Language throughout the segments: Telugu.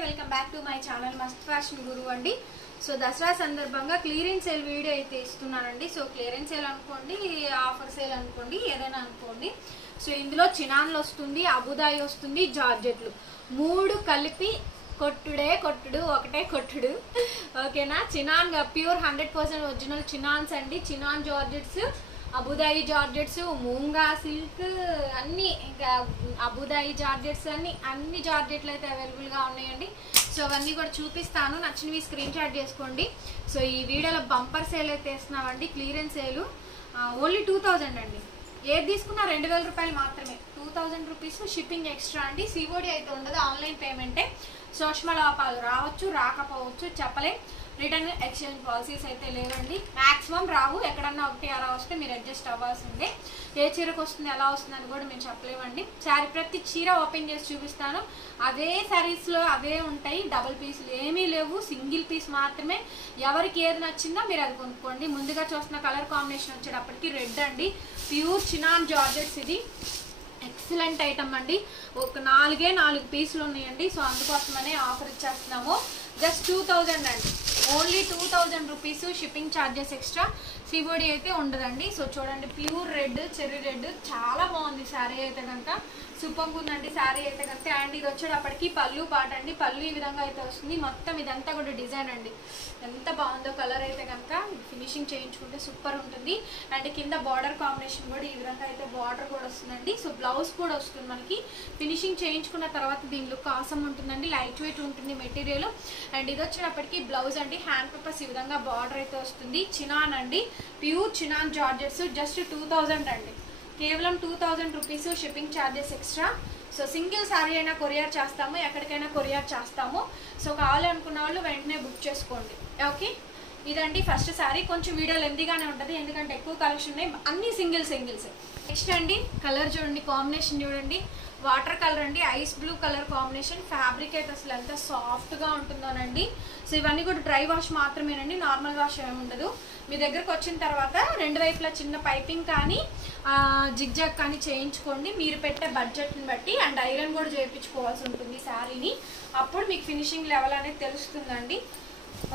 Welcome back to my channel మస్త్ ఫ్యాషన్ గురు అండి. సో దసరా సందర్భంగా క్లియరెన్స్ సేల్ వీడియో అయితే ఇస్తున్నానండి. సో క్లియరెన్స్ సేల్ అనుకోండి, ఆఫర్ సేల్ అనుకోండి, ఏదైనా అనుకోండి. సో ఇందులో చినాన్లు వస్తుంది, అబుదాయి వస్తుంది, జార్జెట్లు మూడు కలిపి కొట్టుడు ఒకటే కొట్టుడు. ఓకేనా? చినాన్ ప్యూర్ 100% ఒరిజినల్ చినాన్స్ అండి. చినాన్ జార్జెట్స్, అబుదాయి జార్జెట్స్, మూంగా సిల్క్ అన్ని, ఇంకా అబుదాయి జార్జెట్స్ అన్ని జార్జెట్లు అయితే అవైలబుల్గా ఉన్నాయండి. సో అవన్నీ కూడా చూపిస్తాను, నచ్చినవి స్క్రీన్ షాట్ చేసుకోండి. సో ఈ వీడియోలో బంపర్ సేల్ అయితే వేస్తున్నామండి. క్లియరెన్స్ సేల్ ఓన్లీ 2000 అండి. ఏది తీసుకున్నా 2000 రూపాయలు మాత్రమే. 2000 రూపీస్ షిప్పింగ్ ఎక్స్ట్రా అండి. సిఓడి అయితే ఉండదు, ఆన్లైన్ పేమెంటే. సూక్ష్మ లోపాలు రావచ్చు, రాకపోవచ్చు, చెప్పలేం. రిటర్న్ ఎక్స్చేంజ్ పాలసీస్ అయితే లేవండి. మ్యాక్సిమం రావు, ఎక్కడన్నా ఒకటి అలా వస్తే మీరు అడ్జస్ట్ అవ్వాల్సిందే. ఏ చీరకు వస్తుంది, ఎలా వస్తుంది అని కూడా మేము చెప్పలేమండి. శారీ ప్రతి చీర ఓపెన్ చేసి చూపిస్తాను. అదే శారీస్లో అవే ఉంటాయి, డబుల్ పీసులు ఏమీ లేవు, సింగిల్ పీస్ మాత్రమే. ఎవరికి ఏది నచ్చిందో మీరు అది కొనుక్కోండి. ముందుగా చూస్తున్న కలర్ కాంబినేషన్ వచ్చేటప్పటికి రెడ్ అండి. ప్యూర్ చినాన్ జార్జెట్స్, ఇది ఎక్సలెంట్ ఐటమ్ అండి. ఒక 4 పీసులు ఉన్నాయండి. సో అందుకోసమనే ఆఫర్ ఇచ్చేస్తున్నాము. జస్ట్ 2000 అండి, only 2000 rupees. Shipping charges extra, COD అయితే ఉండదండి. సో చూడండి, ప్యూర్ రెడ్, చెర్రీ రెడ్, చాలా బాగుంది శారీ అయితే కనుక. సూపర్గా ఉందండి శారీ అయితే కనుక. అండ్ ఇది వచ్చేటప్పటికి పళ్ళు పాట అండి. పళ్ళు ఈ విధంగా అయితే వస్తుంది. మొత్తం ఇదంతా కూడా డిజైన్ అండి. ఎంత బాగుందో కలర్ అయితే కనుక. ఫినిషింగ్ చేయించుకుంటే సూపర్ ఉంటుంది. అండ్ కింద బార్డర్ కాంబినేషన్ కూడా ఈ విధంగా అయితే బార్డర్ కూడా వస్తుందండి. సో బ్లౌజ్ కూడా వస్తుంది మనకి. ఫినిషింగ్ చేయించుకున్న తర్వాత దీని లుక్ ఆసమ్ ఉంటుందండి. లైట్ వెయిట్ ఉంటుంది మెటీరియల్. అండ్ ఇది వచ్చేటప్పటికి బ్లౌజ్ అండి. హ్యాండ్ పర్పస్ ఈ విధంగా బార్డర్ అయితే వస్తుంది. చినాన్ అండి, ప్యూర్ చినాన్ జార్జెట్స్. జస్ట్ 2000 అండి, కేవలం 2000 rupees. Shipping charges extra. So single sari అయినా కొరియర్ చేస్తాము, ఎక్కడికైనా కొరియర్ చేస్తాము. సో కావాలనుకున్న వాళ్ళు వెంటనే బుక్ చేసుకోండి. ఓకే, ఇదండి ఫస్ట్ శారీ. కొంచెం వీడియో లెంతీగానే ఉంటుంది, ఎందుకంటే ఎక్కువ కలెక్షన్ ఉన్నాయి, అన్ని సింగిల్స్. నెక్స్ట్ అండి, కలర్ చూడండి, కాంబినేషన్ చూడండి. వాటర్ కలర్ అండి, ice blue colour combination. Fabric అయితే అసలు ఎంత సాఫ్ట్గా ఉంటుందోనండి. సో ఇవన్నీ కూడా డ్రై వాష్ మాత్రమేనండి, నార్మల్ వాష్ ఏమి ఉండదు. మీ దగ్గరకు వచ్చిన తర్వాత రెండు వైపులా చిన్న పైపింగ్ కానీ జిగ్జాగ్ కానీ చేయించుకోండి, మీరు పెట్టే బడ్జెట్ని బట్టి. అండ్ ఐరన్ కూడా చేయించుకోవాల్సి ఉంటుంది శారీని, అప్పుడు మీకు ఫినిషింగ్ లెవెల్ అనేది తెలుస్తుందండి.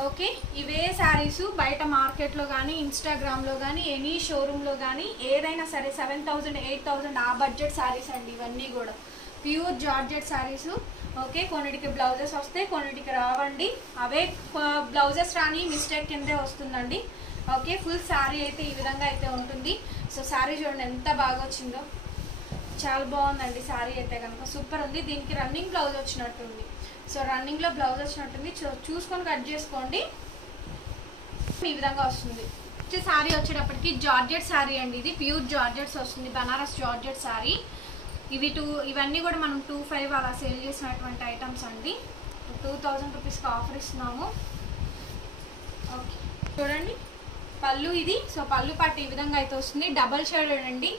ఓకే, ఇవే శారీస్ బయట మార్కెట్లో కానీ, ఇన్స్టాగ్రామ్లో కానీ, ఎనీ షోరూంలో కానీ ఏదైనా సరే 7000 8000 ఆ బడ్జెట్ శారీస్ అండి. ఇవన్నీ కూడా ప్యూర్ జార్జెట్ శారీస్. ఓకే, కొన్నిటికి బ్లౌజెస్ వస్తాయి, కొన్నిటికి రావండి. అవే బ్లౌజెస్ రాని మిస్టేక్ కిందే వస్తుందండి. ఓకే, ఫుల్ శారీ అయితే ఈ విధంగా అయితే ఉంటుంది. సో శారీ చూడండి ఎంత బాగా వచ్చిందో, చాలా బాగుందండి శారీ అయితే కనుక. సూపర్ ఉంది. దీనికి రన్నింగ్ బ్లౌజ్ వచ్చినట్టుంది. సో రన్నింగ్లో బ్లౌజ్ వచ్చినట్టుంది, చూసుకొని కట్ చేసుకోండి. ఈ విధంగా వస్తుంది. శారీ వచ్చేటప్పటికి జార్జెట్ శారీ అండి. ఇది ప్యూర్ జార్జెట్స్ వస్తుంది, బనారస్ జార్జెట్ శారీ. ఇవన్నీ కూడా మనం 2500 అలా సేల్ చేసినటువంటి ఐటమ్స్ అండి. 2000 రూపీస్కి ఆఫర్ ఇస్తున్నాము. ఓకే, చూడండి పళ్ళు ఇది. సో పళ్ళు పాటు ఈ విధంగా అయితే వస్తుంది. డబల్ షేడెడ్ అండి,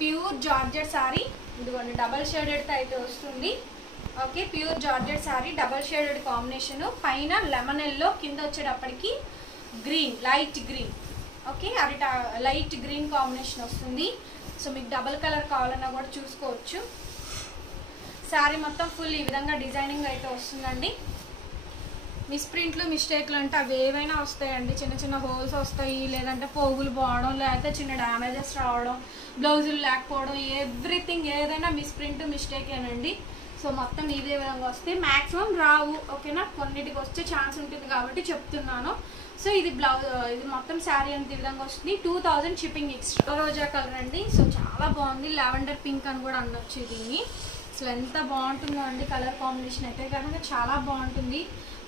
ప్యూర్ జార్జెట్ శారీ. ఇదిగోండి డబల్ షేడెడ్తో అయితే వస్తుంది. Okay, pure georgette sari, double shaded combination. పైన లెమన్ ఎల్లో, కింద వచ్చేటప్పటికి గ్రీన్, లైట్ గ్రీన్. ఓకే, అది లైట్ గ్రీన్ కాంబినేషన్ వస్తుంది. సో మీకు డబల్ కలర్ కావాలన్నా కూడా చూసుకోవచ్చు. శారీ మొత్తం ఫుల్ ఈ విధంగా డిజైనింగ్ అయితే వస్తుందండి. మిస్ప్రింట్లు, మిస్టేక్లు అంటే అవి ఏవైనా వస్తాయండి. చిన్న హోల్స్ వస్తాయి, లేదంటే పోగులు పోవడం, లేకపోతే చిన్న డ్యామేజెస్ రావడం, బ్లౌజులు లేకపోవడం, ఎవ్రీథింగ్ ఏదైనా మిస్ప్రింట్ మిస్టేకేనండి. సో మొత్తం ఇదే విధంగా వస్తే మ్యాక్సిమం రావు. ఓకేనా? కొన్నిటికి వచ్చే ఛాన్స్ ఉంటుంది కాబట్టి చెప్తున్నాను. సో ఇది బ్లౌజ్, ఇది మొత్తం శారీ అంత ఈ విధంగా వస్తుంది. 2000 షిప్పింగ్ ఎక్స్ట్రా. రోజా కలర్ అండి. సో చాలా బాగుంది, లావెండర్ పింక్ అని కూడా అనొచ్చు దీన్ని. సో ఎంత బాగుంటుందో అండి కలర్ కాంబినేషన్ అయితే కనుక, చాలా బాగుంటుంది.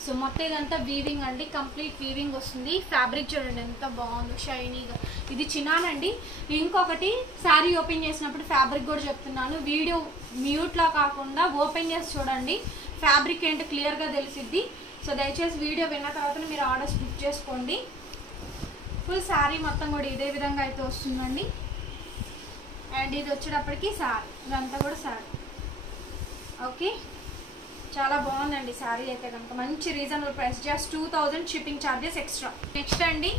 సో మొత్తం ఇదంతా వీవింగ్ అండి, కంప్లీట్ వీవింగ్ వస్తుంది. ఫ్యాబ్రిక్ చూడండి ఎంత బాగుందో, షైనీగా. ఇది చినాన్ అండి. ఇంకొకటి, శారీ ఓపెన్ చేసినప్పుడు ఫ్యాబ్రిక్ కూడా చెప్తున్నాను. వీడియో మ్యూట్లో కాకుండా ఓపెన్ చేసి చూడండి, ఫ్యాబ్రిక్ ఏంటో క్లియర్గా తెలిసిద్ది. సో దయచేసి వీడియో విన్న తర్వాత మీరు ఆర్డర్స్ బుక్ చేసుకోండి. ఫుల్ శారీ మొత్తం కూడా ఇదే విధంగా అయితే వస్తుందండి. అండ్ ఇది వచ్చేటప్పటికి శారీ, ఇదంతా కూడా శారీ. ఓకే, చాలా బాగుందండి శారీ అయితే కనుక. మంచి reasonable price, just 2000 shipping charges extra. Next అండి,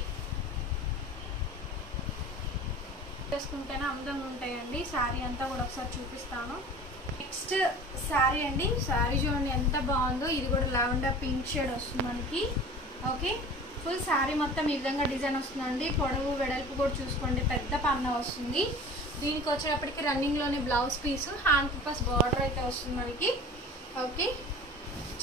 చేసుకుంటేనే అందంగా ఉంటాయండి. శారీ అంతా కూడా ఒకసారి చూపిస్తాను. నెక్స్ట్ శారీ అండి. శారీ చూడండి ఎంత బాగుందో. ఇది కూడా లావెండర్ పింక్ షేడ్ వస్తుంది మనకి. ఓకే, ఫుల్ శారీ మొత్తం ఈ విధంగా డిజైన్ వస్తుందండి. పొడవు వెడల్పు కూడా చూసుకోండి, పెద్ద పన్నా వస్తుంది. దీనికి వచ్చేటప్పటికి రన్నింగ్లోనే blouse piece, hand purpose border అయితే వస్తుంది మనకి. ఓకే,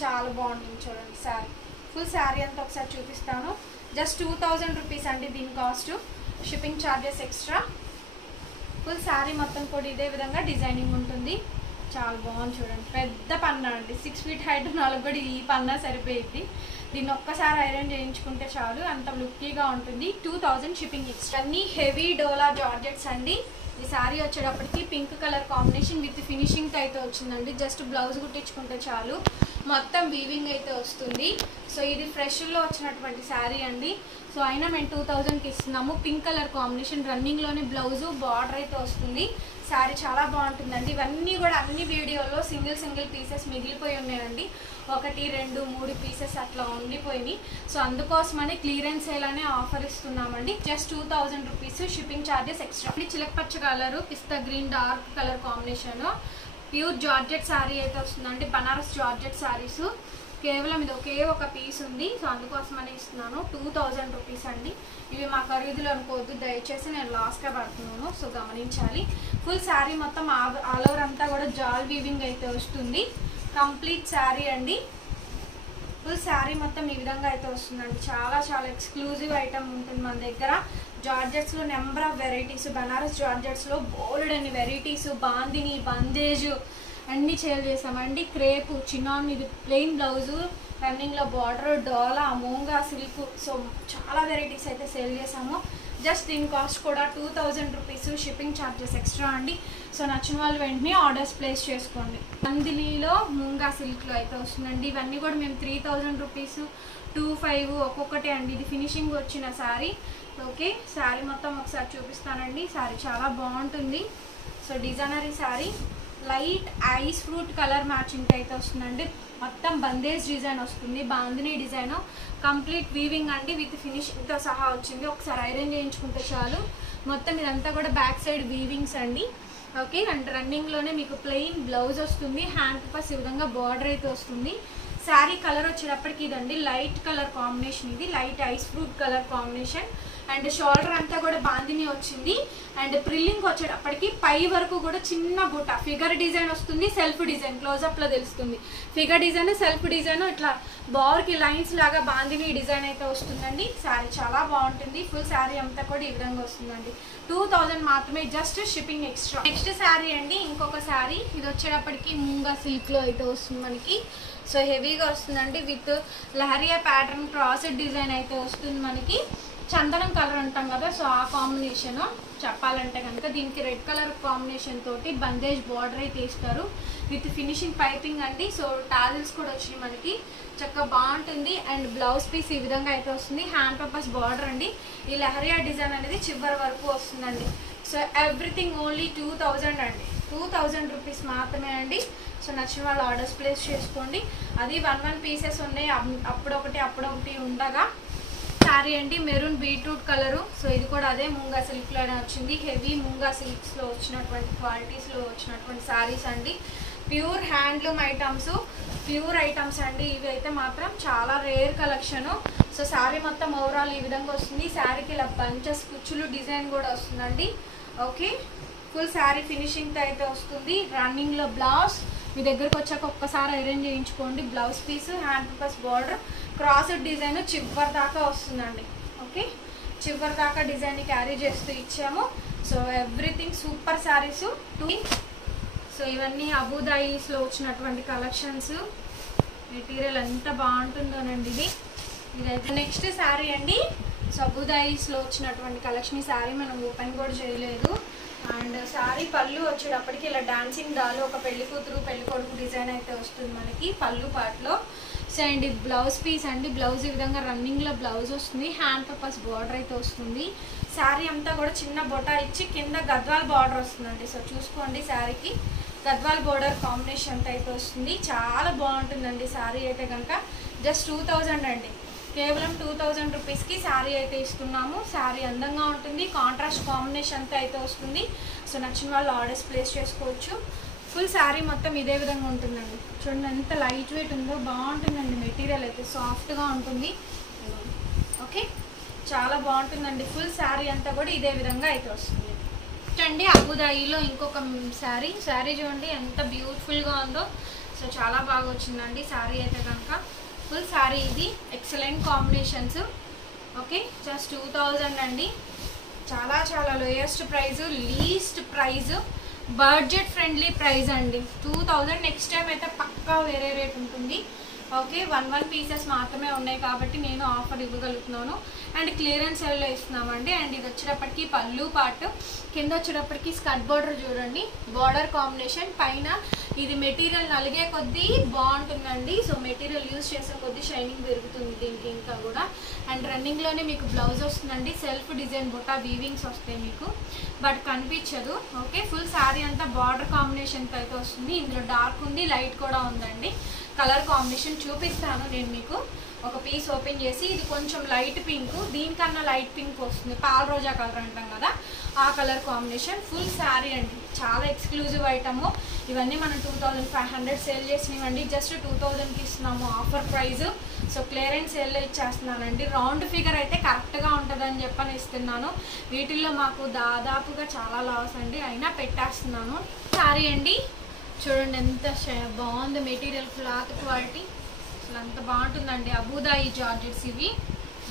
చాలా బాగుంటుంది చూడండి శారీ. ఫుల్ శారీ అంతా ఒకసారి చూపిస్తాను. జస్ట్ 2000 రూపీస్ అండి దీని cost, shipping charges extra. Full sari మొత్తం కూడా ఇదే విధంగా డిజైనింగ్ ఉంటుంది. చాలా బాగుంది చూడండి, పెద్ద పన్నా అండి. 6 ఫీట్ హైట్ ఉన్న వాళ్ళకి కూడా ఈ పన్నా సరిపోయింది. దీన్ని ఒక్కసారి ఐరన్ చేయించుకుంటే చాలు, అంత లుక్కీగా ఉంటుంది. 2000 షిప్పింగ్ ఎక్స్ట్రా. అన్ని హెవీ డోలా జార్జెట్స్ అండి. ఈ శారీ వచ్చేటప్పటికి pink colour combination with finishing అయితే వచ్చిందండి. జస్ట్ బ్లౌజ్ కుట్టించుకుంటే చాలు, మొత్తం వీవింగ్ అయితే వస్తుంది. సో ఇది ఫ్రెష్లో వచ్చినటువంటి శారీ అండి. సో అయినా మేము 2000కి ఇస్తున్నాము. పింక్ కలర్ కాంబినేషన్, రన్నింగ్లోనే బ్లౌజు బార్డర్ అయితే వస్తుంది. శారీ చాలా బాగుంటుందండి. ఇవన్నీ కూడా అన్ని వీడియోలో సింగిల్ పీసెస్ మిగిలిపోయి ఉన్నాయండి. 1, 2, 3 పీసెస్ అట్లా ఉండిపోయినాయి. సో అందుకోసమని క్లియరెన్స్ సేల్ అనే ఆఫర్ ఇస్తున్నామండి. Just 2000 rupees, shipping charges extra. చిలకపచ్చ colour, pista green dark colour combination, pure georgette sari అయితే వస్తుందండి. బనారస్ జార్జెట్ శారీస్. కేవలం ఇది ఒకే ఒక పీస్ ఉంది. సో అందుకోసమని ఇస్తున్నాను. 2000 రూపీస్ అండి. ఇవి మా ఖరీదులు అనుకోవద్దు దయచేసి, నేను లాస్గా పడుతున్నాను. సో గమనించాలి. ఫుల్ శారీ మొత్తం ఆల్ ఓవర్ అంతా కూడా జాల్ వీవింగ్ అయితే వస్తుంది. కంప్లీట్ శారీ అండి. ఫుల్ శారీ మొత్తం ఈ విధంగా అయితే వస్తుందండి. చాలా ఎక్స్క్లూజివ్ ఐటమ్ ఉంటుంది మన దగ్గర. జార్జెట్స్లో నెంబర్ ఆఫ్ వెరైటీస్, బనారస్ జార్జెట్స్లో బోల్డ్ అని వెరైటీస్, బాందిని, బందేజ్ అన్నీ సేల్ చేసామండి. క్రేపు, చిన్నాన్, ఇది ప్లెయిన్ బ్లౌజు, రన్నింగ్లో బార్డర్, డోలా, మూంగా, సిల్క్. సో చాలా వెరైటీస్ అయితే సేల్ చేసాము. జస్ట్ దీని కాస్ట్ కూడా 2000 రూపీస్, షిప్పింగ్ ఛార్జెస్ ఎక్స్ట్రా అండి. సో నచ్చిన వాళ్ళు వెంటనే ఆర్డర్స్ ప్లేస్ చేసుకోండి. బందిలీలో మూంగా సిల్క్లో అయితే వస్తుందండి. ఇవన్నీ కూడా మేము 3000 రూపీస్, 2500 ఒక్కొక్కటే అండి. ఇది ఫినిషింగ్ వచ్చిన శారీ. ఓకే, శారీ మొత్తం ఒకసారి చూపిస్తానండి. శారీ చాలా బాగుంటుంది. So designery sari, light ice fruit colour matching అయితే వస్తుందండి. మొత్తం బందేజ్ డిజైన్ వస్తుంది, బాందిని డిజైన్, కంప్లీట్ వీవింగ్ అండి విత్ ఫినిషింగ్తో సహా వచ్చింది. ఒకసారి ఐరన్ చేయించుకుంటే చాలు. మొత్తం ఇదంతా కూడా బ్యాక్ సైడ్ వీవింగ్స్ అండి. ఓకే, అండ్ రన్నింగ్లోనే మీకు ప్లెయిన్ బ్లౌజ్ వస్తుంది. హ్యాండ్ పర్పస్ ఈ విధంగా బార్డర్ అయితే వస్తుంది. శారీ కలర్ వచ్చేటప్పటికి ఇదండి లైట్ కలర్ కాంబినేషన్. ఇది light ice fruit colour combination. And shoulder అంతా కూడా బాందిని వచ్చింది. అండ్ ప్రిల్లింగ్ వచ్చేటప్పటికి పై వరకు కూడా చిన్న బుట్ట ఫిగర్ డిజైన్ వస్తుంది. సెల్ఫ్ డిజైన్ క్లోజప్లో తెలుస్తుంది. ఫిగర్ డిజైన్, సెల్ఫ్ డిజైన్, ఇట్లా బార్కి లైన్స్ లాగా బాందిని డిజైన్ అయితే వస్తుందండి. శారీ చాలా బాగుంటుంది. ఫుల్ శారీ అంతా కూడా ఈ విధంగా వస్తుందండి. 2000 మాత్రమే, just shipping extra. Next sari అండి, ఇంకొక శారీ. ఇది వచ్చేటప్పటికి మూంగా సిల్క్లో అయితే వస్తుంది మనకి. సో హెవీగా వస్తుందండి. With leheriya pattern cross design అయితే వస్తుంది మనకి. చందనం కలర్ అంటాం కదా, సో ఆ కాంబినేషన్ చెప్పాలంటే కనుక దీనికి రెడ్ కలర్ కాంబినేషన్ తోటి బందేజ్ బార్డర్ అయితే ఇస్తారు విత్ ఫినిషింగ్ పైపింగ్ అండి. సో టాజిల్స్ కూడా వచ్చినాయి మనకి, చక్కగా బాగుంటుంది. అండ్ బ్లౌజ్ పీస్ ఈ విధంగా అయితే వస్తుంది. హ్యాండ్ పర్పస్ బార్డర్ అండి. ఈ లహరియా డిజైన్ అనేది చివరి వరకు వస్తుందండి. సో ఎవ్రీథింగ్ ఓన్లీ 2000 అండి. 2000 రూపీస్ మాత్రమే అండి. సో నచ్చిన వాళ్ళు ఆర్డర్స్ ప్లేస్ చేసుకోండి. అది 1 పీసెస్ ఉన్నాయి, అప్పుడొకటి ఉండగా. శారీ అండి మెరూన్ బీట్రూట్ కలరు. సో ఇది కూడా అదే మూంగా సిల్క్లోనే వచ్చింది. హెవీ మూంగా సిల్క్స్లో వచ్చినటువంటి క్వాలిటీస్లో వచ్చినటువంటి శారీస్ అండి. Pure handloom items, pure items అండి. ఇవి అయితే మాత్రం చాలా రేర్ కలెక్షను. సో శారీ మొత్తం ఓవరాల్ ఈ విధంగా వస్తుంది. శారీకి ఇలా బంచెస్ కుచ్చులు డిజైన్ కూడా వస్తుందండి. ఓకే, ఫుల్ శారీ ఫినిషింగ్తో అయితే వస్తుంది. రన్నింగ్లో బ్లౌజ్ మీ దగ్గరకు వచ్చాక ఒక్కసారి ఐరన్ చేయించుకోండి. Blouse piece, hand purpose border, cross design చివరి దాకా వస్తుందండి. ఓకే, చివరి దాకా డిజైన్ క్యారీ చేస్తూ ఇచ్చాము. So everything super saris. So ఇవన్నీ అబుదాయిస్లో వచ్చినటువంటి కలెక్షన్స్. మెటీరియల్ ఎంత బాగుంటుందోనండి ఇదైతే. నెక్స్ట్ శారీ అండి, సో అబుదాయిస్లో వచ్చినటువంటి కలెక్షన్. ఈ శారీ మనం ఓపెన్ కూడా చేయలేదు. అండ్ శారీ పళ్ళు వచ్చేటప్పటికి ఇలా డాన్సింగ్ డాల్, ఒక పెళ్లి కూతురు పెళ్లి కొడుకు డిజైన్ అయితే వస్తుంది మనకి పళ్ళు పాటలో. సో అండ్ ఇది బ్లౌజ్ పీస్ అండి. బ్లౌజ్ ఈ విధంగా రన్నింగ్లో బ్లౌజ్ వస్తుంది. హ్యాండ్ పర్పస్ బార్డర్ అయితే వస్తుంది. శారీ అంతా కూడా చిన్న బొటా ఇచ్చి కింద గద్వాల్ బార్డర్ వస్తుందండి. సో చూసుకోండి, శారీకి గద్వాల్ బార్డర్ కాంబినేషన్ అయితే వస్తుంది. చాలా బాగుంటుందండి శారీ అయితే కనుక. జస్ట్ 2000 అండి. కేవలం 2000 రూపీస్కి శారీ అయితే ఇస్తున్నాము. శారీ అందంగా ఉంటుంది, కాంట్రాస్ట్ కాంబినేషన్తో అయితే వస్తుంది. సో నచ్చిన వాళ్ళు ఆర్డర్స్ ప్లేస్ చేసుకోవచ్చు. ఫుల్ శారీ మొత్తం ఇదే విధంగా ఉంటుందండి. చూడండి ఎంత లైట్ వెయిట్ ఉందో, బాగుంటుందండి. మెటీరియల్ అయితే సాఫ్ట్గా ఉంటుంది. ఓకే, చాలా బాగుంటుందండి. ఫుల్ శారీ అంతా కూడా ఇదే విధంగా అయితే వస్తుంది అండి. అబుదాయిలో ఇంకొక శారీ చూడండి ఎంత బ్యూటిఫుల్గా ఉందో. సో చాలా బాగా వచ్చిందండి శారీ అయితే కనుక. ఫుల్ శారీ ఇది ఎక్సలెంట్ కాంబినేషన్స్. ఓకే, జస్ట్ 2000 అండి. చాలా చాలా lowest price, least price, budget friendly price అండి. 2000. నెక్స్ట్ టైం అయితే పక్కా వేరే రేట్ ఉంటుంది. ఓకే, 1 పీసెస్ మాత్రమే ఉన్నాయి కాబట్టి నేను ఆఫర్ ఇవ్వగలుగుతున్నాను. అండ్ క్లియరెన్స్ సేల్లో ఇస్తున్నామండి. అండ్ ఇది వచ్చేటప్పటికి పళ్ళు పార్ట్, కింద వచ్చేటప్పటికి స్కర్ట్ బార్డర్ చూడండి, బార్డర్ కాంబినేషన్. పైన ఇది మెటీరియల్ నలిగే కొద్దీ బాగుంటుందండి. సో మెటీరియల్ యూజ్ చేసే కొద్దీ షైనింగ్ పెరుగుతుంది దీనికి ఇంకా కూడా. అండ్ రన్నింగ్లోనే మీకు బ్లౌజ్ వస్తుందండి. సెల్ఫ్ డిజైన్ బుట్ట వీవింగ్స్ వస్తాయి మీకు, బట్ కనిపించదు. ఓకే, ఫుల్ శారీ అంతా బార్డర్ కాంబినేషన్తో అయితే వస్తుంది. ఇందులో డార్క్ ఉంది, లైట్ కూడా ఉందండి. కలర్ కాంబినేషన్ చూపిస్తాను నేను మీకు. ఒక పీస్ ఓపెన్ చేసి, ఇది కొంచెం లైట్ పింక్, దీనికన్నా లైట్ పింక్ వస్తుంది, పాల రోజా కలర్ అంటాం కదా, ఆ కలర్ కాంబినేషన్. ఫుల్ శారీ అండి, చాలా ఎక్స్క్లూజివ్ ఐటమ్. ఇవన్నీ మనం 2500 సేల్ చేసినవండి. జస్ట్ 2000కి ఇస్తున్నాము ఆఫర్ ప్రైస్. సో క్లియరెన్స్ సేల్లో ఇచ్చేస్తున్నానండి. రౌండ్ ఫిగర్ అయితే కరెక్ట్గా ఉంటుందని చెప్పని ఇస్తున్నాను. వీటిల్లో మాకు దాదాపుగా చాలా లాస్ అండి, అయినా పెట్టేస్తున్నాను. శారీ అండి చూడండి ఎంత బాగుంది మెటీరియల్, క్లాత్ క్వాలిటీ అసలు అంత బాగుంటుందండి. అబుదాయి జార్జెట్స్ ఇవి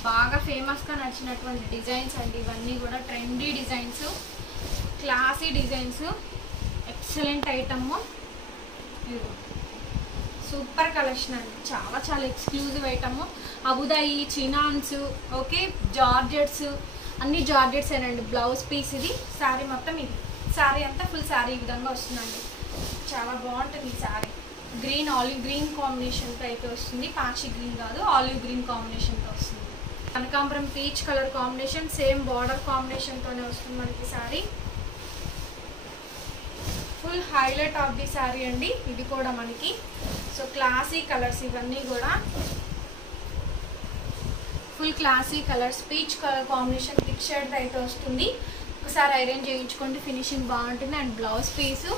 బాగా ఫేమస్గా నచ్చినటువంటి డిజైన్స్ అండి. ఇవన్నీ కూడా trendy designs, classy designs, excellent item. Super collection అండి, చాలా చాలా ఎక్స్క్లూజివ్ ఐటమ్. అబుదాయి, చినాన్స్, ఓకే, జార్జెట్స్, అన్ని జార్జెట్స్ ఏనండి. బ్లౌజ్ పీస్ ఇది, శారీ మొత్తం ఇది. శారీ అంతా ఫుల్ శారీ ఈ విధంగా వస్తుందండి. చాలా బాగుంటుంది ఈ శారీ. గ్రీన్, ఆలివ్ గ్రీన్ కాంబినేషన్తో అయితే వస్తుంది. పాచి గ్రీన్ కాదు, ఆలివ్ గ్రీన్ కాంబినేషన్తో వస్తుంది. కనకాంబరం peach colour combination, same border కాంబినేషన్తోనే వస్తుంది మనకి sari. Full highlight of the sari అండి ఇది కూడా మనకి. సో క్లాసీ కలర్స్ ఇవన్నీ కూడా, full classy colours. Peach colour combination thick shade అయితే వస్తుంది. ఒకసారి ఐరన్ చేయించుకోండి, ఫినిషింగ్ బాగుంటుంది. అండ్ బ్లౌజ్ పీసు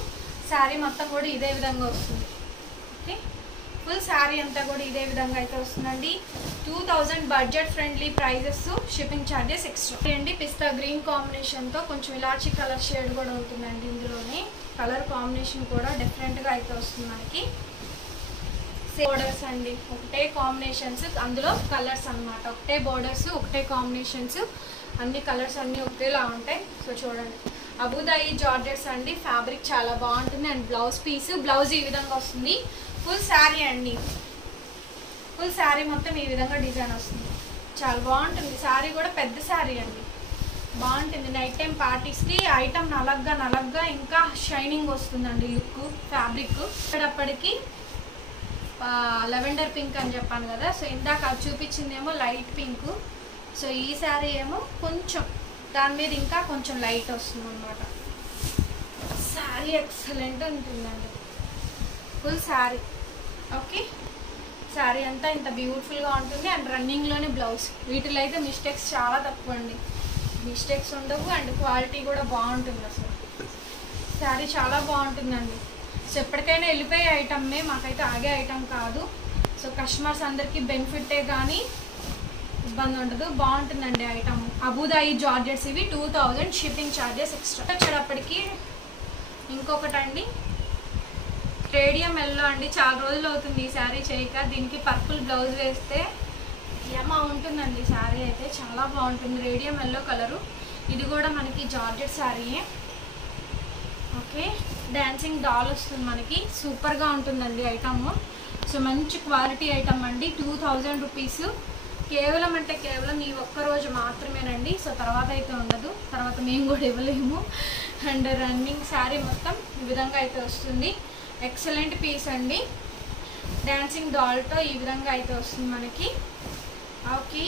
శారీ మొత్తం కూడా ఇదే విధంగా వస్తుంది. ఓకే, ఫుల్ శారీ అంతా కూడా ఇదే విధంగా అయితే వస్తుందండి. 2000 budget friendly prices, shipping charges extra అండి. పిస్తా గ్రీన్ కాంబినేషన్తో కొంచెం ఇలాచి కలర్ షేడ్ కూడా ఉంటుందండి. ఇందులోనే కలర్ కాంబినేషన్ కూడా డిఫరెంట్గా అయితే వస్తుంది మనకి. బోర్డర్స్ అండి, ఒకటే కాంబినేషన్స్, అందులో కలర్స్ అన్నమాట. ఒకటే బోర్డర్స్, ఒకటే కాంబినేషన్స్, అన్ని కలర్స్ అన్నీ ఒకటేలా ఉంటాయి. సో చూడండి, అబుదాయి జార్జెట్స్ అండి. ఫ్యాబ్రిక్ చాలా బాగుంటుంది. అండ్ బ్లౌజ్ పీస్, బ్లౌజ్ ఈ విధంగా వస్తుంది. ఫుల్ శారీ అండి, ఫుల్ శారీ మొత్తం ఈ విధంగా డిజైన్ వస్తుంది. చాలా బాగుంటుంది శారీ కూడా. పెద్ద శారీ అండి, బాగుంటుంది. నైట్ టైం పార్టీస్కి ఐటమ్ నలగ్గా ఇంకా షైనింగ్ వస్తుందండి. లుక్, ఫ్యాబ్రిక్ వచ్చేటప్పటికి లెవెండర్ పింక్ అని చెప్పాను కదా. సో ఇందాక అది చూపించిందేమో లైట్ పింక్. సో ఈ శారీ ఏమో కొంచెం దాని మీద ఇంకా కొంచెం లైట్ వస్తుంది అన్నమాట. శారీ ఎక్సలెంట్ ఉంటుందండి, ఫుల్ శారీ. ఓకే, శారీ అంతా ఇంత బ్యూటిఫుల్గా ఉంటుంది. అండ్ రన్నింగ్లోనే బ్లౌజ్. వీటిలో అయితే మిస్టేక్స్ చాలా తక్కువ అండి, మిస్టేక్స్ ఉండవు. అండ్ క్వాలిటీ కూడా బాగుంటుంది. అసలు శారీ చాలా బాగుంటుందండి. సో ఎప్పటికైనా వెళ్ళిపోయే ఐటమ్నే, మాకైతే ఆగే ఐటమ్ కాదు. సో కస్టమర్స్ అందరికీ బెనిఫిటే కానీ ఇబ్బంది ఉండదు. బాగుంటుందండి ఐటమ్. అబుదాయి జార్జెట్స్ ఇవి 2000, షిప్పింగ్ ఛార్జెస్ ఎక్స్ట్రా. వచ్చేటప్పటికి ఇంకొకటండి, రేడియం ఎల్లో అండి. చాలా రోజులు అవుతుంది ఈ శారీ చేయక. దీనికి పర్పుల్ బ్లౌజ్ వేస్తే ఏమా ఉంటుందండి శారీ అయితే, చాలా బాగుంటుంది. Radium yellow colour. ఇది కూడా మనకి జార్జెట్ శారీయే. ఓకే, డాన్సింగ్ డాల్ వస్తుంది మనకి. సూపర్గా ఉంటుందండి ఐటమ్. సో మంచి క్వాలిటీ ఐటమ్ అండి. 2000 రూపీస్. కేవలం అంటే కేవలం ఈ ఒక్కరోజు మాత్రమేనండి. సో తర్వాత అయితే ఉండదు, తర్వాత మేము కూడా ఇవ్వలేము. అండ్ రన్నింగ్ శారీ మొత్తం ఈ విధంగా అయితే వస్తుంది. ఎక్సలెంట్ పీస్ అండి. డాన్సింగ్ డాల్తో ఈ విధంగా అయితే వస్తుంది మనకి. ఓకే,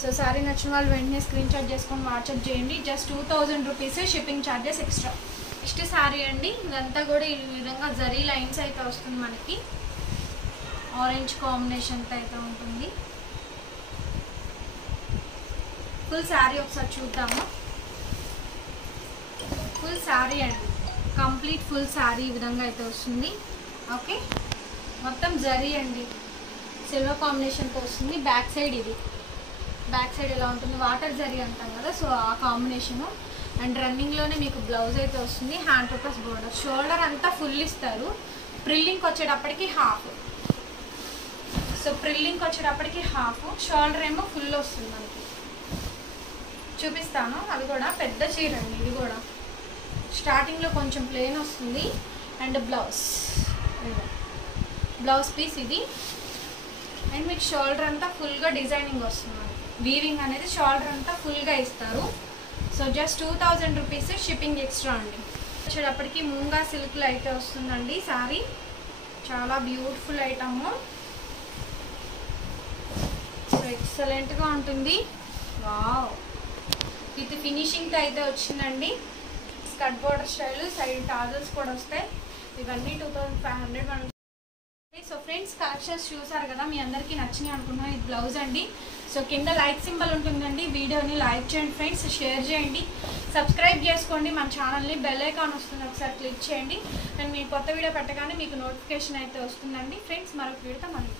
సో శారీ నచ్చిన వాళ్ళు వెంటనే స్క్రీన్ షాట్ చేసుకొని వాట్సాప్ చేయండి. Just 2000 rupees, shipping charges extra. Next sari అండి, ఇదంతా కూడా ఈ విధంగా జరీ లైన్స్ అయితే వస్తుంది మనకి. ఆరెంజ్ కాంబినేషన్తో అయితే ఉంటుంది. ఫుల్ శారీ ఒకసారి చూద్దాము. ఫుల్ శారీ అండి, కంప్లీట్ ఫుల్ శారీ ఈ విధంగా అయితే వస్తుంది. ఓకే, మొత్తం జరీ అండి, సిల్వర్ కాంబినేషన్తో వస్తుంది. బ్యాక్ సైడ్ ఇది, బ్యాక్ సైడ్ ఎలా ఉంటుంది, వాటర్ జరీ అంటాం కదా, సో ఆ కాంబినేషను. అండ్ రన్నింగ్లోనే మీకు బ్లౌజ్ అయితే వస్తుంది. హ్యాండ్ పర్పస్ బోర్డర్, షోల్డర్ అంతా ఫుల్ ఇస్తారు. ప్రిల్లింగ్కి వచ్చేటప్పటికి హాఫ్, సో ప్రిల్లింగ్కి వచ్చేటప్పటికి హాఫ్, షోల్డర్ ఏమో ఫుల్ వస్తుంది మనకి. చూపిస్తాను, అది కూడా పెద్ద చీర అండి. ఇది కూడా స్టార్టింగ్లో కొంచెం ప్లెయిన్ వస్తుంది. అండ్ బ్లౌజ్ పీస్ ఇది. అండ్ మీకు షోల్డర్ అంతా ఫుల్గా డిజైనింగ్ వస్తుంది. వీవింగ్ అనేది షోల్డర్ అంతా ఫుల్గా ఇస్తారు. So just 2000 rupees, shipping extra అండి. వచ్చేటప్పటికి మూంగా సిల్క్లో అయితే వస్తుందండి శారీ. చాలా బ్యూటిఫుల్ ఐటమ్, సో ఎక్సలెంట్గా ఉంటుంది. వావ్, విత్ ఫినిషింగ్తో అయితే వచ్చిందండి. Skirt border style, side tassels కూడా వస్తాయి. ఇవన్నీ 2500. సో ఫ్రెండ్స్, కలెక్షన్స్ చూసారు కదా, మీ అందరికీ నచ్చినాయి అనుకుంటున్నాను. ఇది బ్లౌజ్ అండి. సో కింద లైక్ సింబల్ ఉంటుందండి, వీడియోని లైక్ చేయండి ఫ్రెండ్స్, షేర్ చేయండి, సబ్స్క్రైబ్ చేసుకోండి మన ఛానల్ని. బెల్ ఐకాన్ వస్తుంది, ఒకసారి క్లిక్ చేయండి. అండ్ మీ కొత్త వీడియో పెట్టగానే మీకు నోటిఫికేషన్ అయితే వస్తుందండి. ఫ్రెండ్స్, మరొక వీడియోతో మళ్ళీ